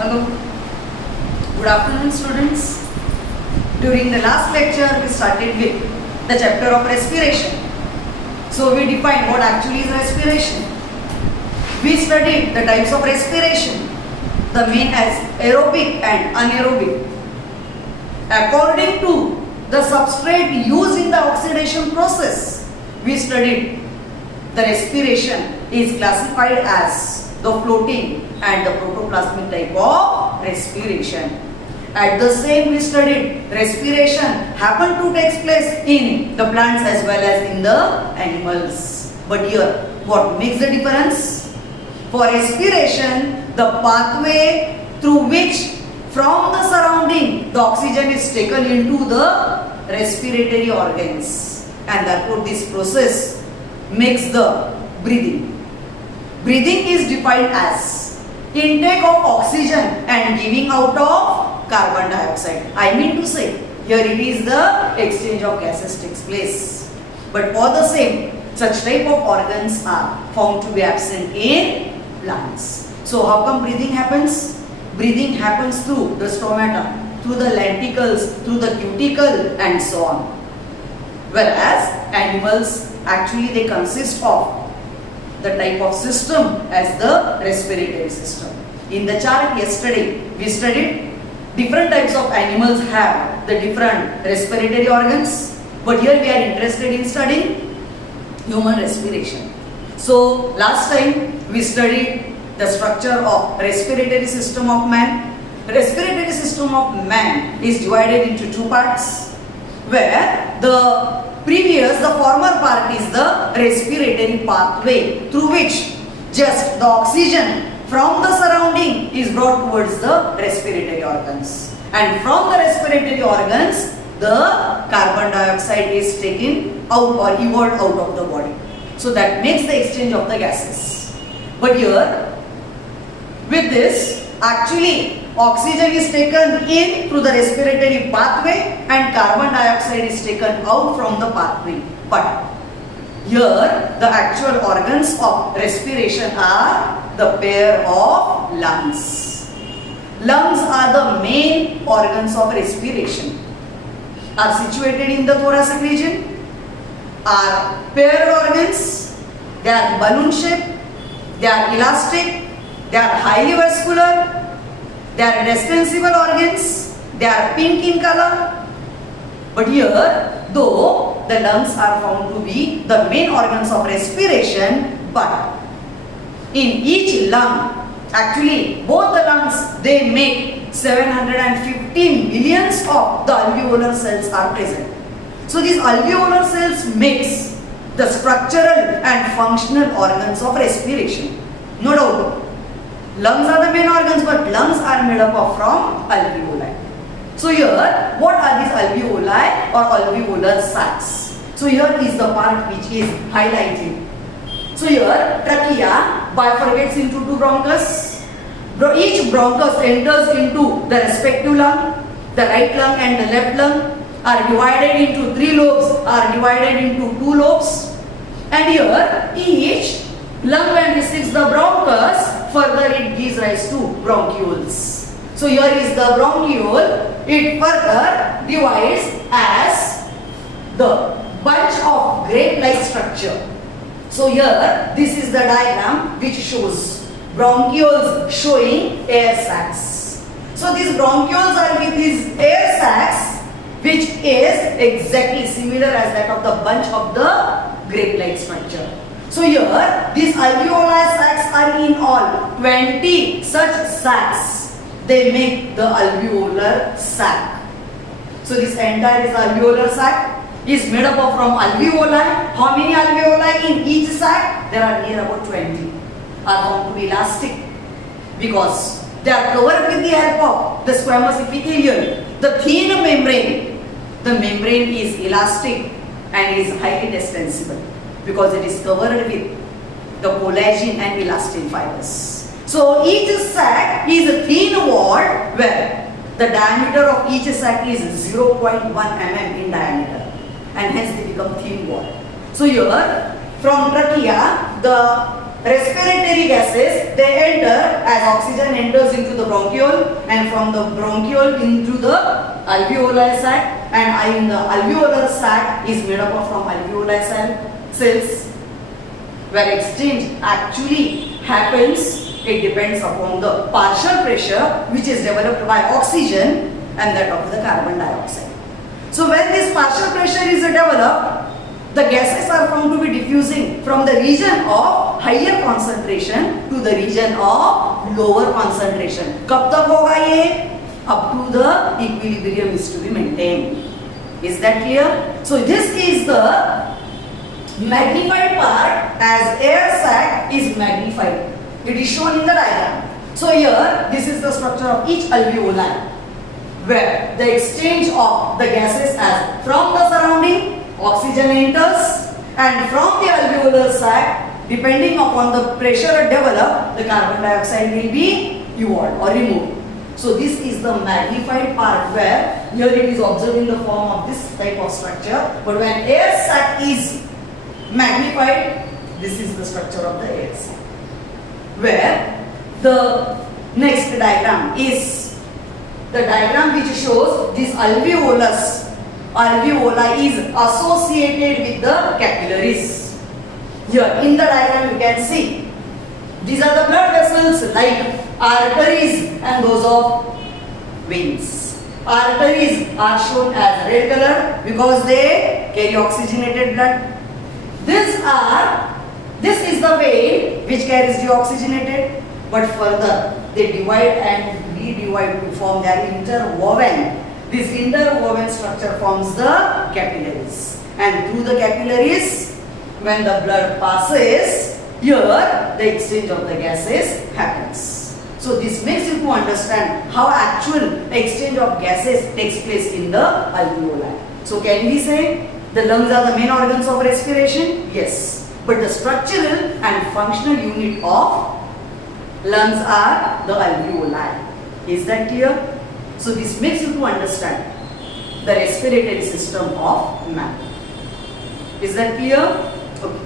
Hello. Good afternoon, students. During the last lecture, we started with the chapter of respiration. So we defined what actually is respiration. We studied the types of respiration, the main as aerobic and anaerobic. According to the substrate used in the oxidation process, we studied the respiration is classified as the floating and the protoplasmic type of respiration. At the same, we studied respiration happened to take place in the plants as well as in the animals. But here, what makes the difference? For respiration, the pathway through which from the surrounding the oxygen is taken into the respiratory organs, and therefore this process makes the breathing. Breathing is defined as intake of oxygen and giving out of carbon dioxide. I mean to say, here it is the exchange of gases takes place. But for the same, such type of organs are found to be absent in plants. So how come breathing happens? Breathing happens through the stomata, through the lenticles, through the cuticle and so on. Whereas animals, actually they consist of the type of system as the respiratory system. In the chart yesterday, we studied different types of animals have the different respiratory organs. But here we are interested in studying human respiration. So last time we studied the structure of respiratory system of man. The respiratory system of man is divided into two parts, where the former part is the respiratory pathway through which just the oxygen from the surrounding is brought towards the respiratory organs. And from the respiratory organs, the carbon dioxide is taken out or evolved out of the body. So that makes the exchange of the gases. But here, with this, actually oxygen is taken in through the respiratory pathway and carbon dioxide is taken out from the pathway. But here the actual organs of respiration are the pair of lungs. Lungs are the main organs of respiration. Are situated in the thoracic region. Are paired organs. They are balloon shaped. They are elastic. They are highly vascular. They are distensible organs. They are pink in color. But here, though the lungs are found to be the main organs of respiration, but in each lung, actually both the lungs, they make 750 millions of the alveolar cells are present. So these alveolar cells makes the structural and functional organs of respiration. No doubt. Lungs are the main organs, but lungs are made up of from alveoli. So here, what are these alveoli or alveolar sacs? So here is the part which is highlighted. So here, trachea bifurcates into two bronchus. Each bronchus enters into the respective lung. The right lung and the left lung are divided into three lobes, are divided into two lobes. And here, each lung when receives the bronchus, further it gives rise to bronchioles. So here is the bronchiole. It further divides as the bunch of grape-like structure. So here, this is the diagram which shows bronchioles showing air sacs. So these bronchioles are with these air sacs, which is exactly similar as that of the bunch of the grape-like structure. So here, these alveolar sacs are in all 20 such sacs. They make the alveolar sac. So this entire is alveolar sac is made up of from alveoli. How many alveoli in each sac? There are near about 20. Are found to be elastic because they are covered with the help of the squamous epithelium. The thin membrane, the membrane is elastic and is highly distensible, because it is covered with the collagen and elastin fibers. So each sac is a thin wall where the diameter of each sac is 0.1 mm in diameter, and hence they become thin wall. So here from trachea, the respiratory gases, they enter as oxygen enters into the bronchiole, and from the bronchiole into the alveolar sac, and in the alveolar sac is made up of from alveolar cells, where exchange actually happens. It depends upon the partial pressure which is developed by oxygen and that of the carbon dioxide. So when this partial pressure is developed, the gases are found to be diffusing from the region of higher concentration to the region of lower concentration. कब तक होगा ये? Up to the equilibrium is to be maintained. Is that clear? So this is the magnified part as air sac is magnified. It is shown in the diagram. So here, this is the structure of each alveoli, where the exchange of the gases as from the surrounding, oxygen enters, and from the alveolar sac, depending upon the pressure developed, the carbon dioxide will be evolved or removed. So this is the magnified part, where here it is observed in the form of this type of structure, but when air sac is magnified, this is the structure of the air sac. Where the next diagram is the diagram which shows this alveoli is associated with the capillaries. Here in the diagram you can see these are the blood vessels like arteries and those of veins. Arteries are shown as red color because they carry oxygenated blood. This is the vein which carries deoxygenated, but further they divide and re-divide to form their interwoven. This interwoven structure forms the capillaries, and through the capillaries, when the blood passes, here the exchange of the gases happens. So this makes you to understand how actual exchange of gases takes place in the alveoli. So can we say the lungs are the main organs of respiration? Yes. But the structural and functional unit of lungs are the alveoli. Is that clear? So this makes you to understand the respiratory system of man. Is that clear? Okay.